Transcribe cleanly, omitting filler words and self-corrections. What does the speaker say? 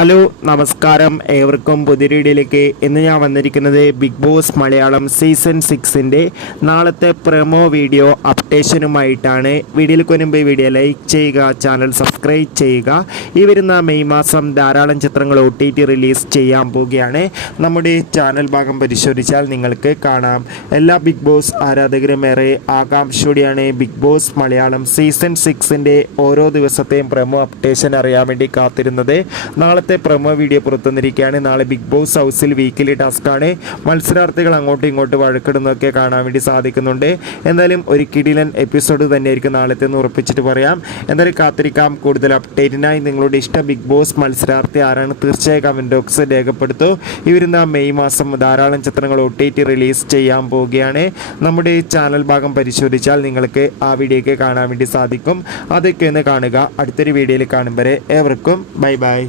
Hello നമസ്കാരം, ഏവർക്കും പുതിയ വീഡിയോയിലേക്ക്. ഇന്ന് ഞാൻ വന്നിരിക്കുന്നത് ബിഗ് ബോസ് മലയാളം സീസൺ 6ൻ്റെ നാളത്തെ പ്രൊമോ വീഡിയോ അപ്ഡേഷനുമായിട്ടാണ്. വീഡിയോയിലേക്ക് വരുമ്പോൾ വീഡിയോ ലൈക്ക് ചെയ്യുക, ചാനൽ സബ്സ്ക്രൈബ് ചെയ്യുക. ഈ വരുന്ന മെയ് മാസം ധാരാളം ചിത്രങ്ങൾ OTT റിലീസ് ചെയ്യാൻ പോവുകയാണ്. നമ്മുടെ ചാനൽ ഭാഗം പരിശോധിച്ചാൽ നിങ്ങൾക്ക് കാണാം. എല്ലാ ബിഗ് ബോസ് ആരാധകരും ഏറെ ആകാംക്ഷയോടെയാണ് ബിഗ് ബോസ് മലയാളം സീസൺ 6ൻ്റെ ഓരോ ദിവസത്തെയും പ്രൊമോ അപ്ഡേഷൻ അറിയാൻ വേണ്ടി കാത്തിരുന്നത്. നാളത്തെ പ്രൊമോ വീഡിയോ പുറത്തുവന്നിരിക്കുകയാണ്. നാളെ ബിഗ് ബോസ് ഹൗസിൽ വീക്കിലി ടാസ്ക്കാണ്. മത്സരാർത്ഥികൾ അങ്ങോട്ടും ഇങ്ങോട്ടും വഴക്കിടുന്നതൊക്കെ കാണാൻ വേണ്ടി സാധിക്കുന്നുണ്ട്. എന്തായാലും ഒരു കിടിലൻ എപ്പിസോഡ് തന്നെയായിരിക്കും നാളത്തെ എന്ന് ഉറപ്പിച്ചിട്ട് പറയാം. എന്തായാലും കാത്തിരിക്കാം. കൂടുതൽ അപ്ഡേറ്റിനായി നിങ്ങളുടെ ഇഷ്ട ബിഗ് ബോസ് മത്സരാർത്ഥി ആരാണ് തീർച്ചയായും കമൻറ്റ് ബോക്സ് രേഖപ്പെടുത്തൂ. ഈ വരുന്ന മെയ് മാസം ധാരാളം ചിത്രങ്ങൾ OTT റിലീസ് ചെയ്യാൻ പോവുകയാണ്. നമ്മുടെ ചാനൽ ഭാഗം പരിശോധിച്ചാൽ നിങ്ങൾക്ക് ആ വീഡിയോയ്ക്ക് കാണാൻ വേണ്ടി സാധിക്കും. അതൊക്കെ ഒന്ന് കാണുക. അടുത്തൊരു വീഡിയോയിൽ കാണും വരെ ഏവർക്കും ബൈ ബൈ.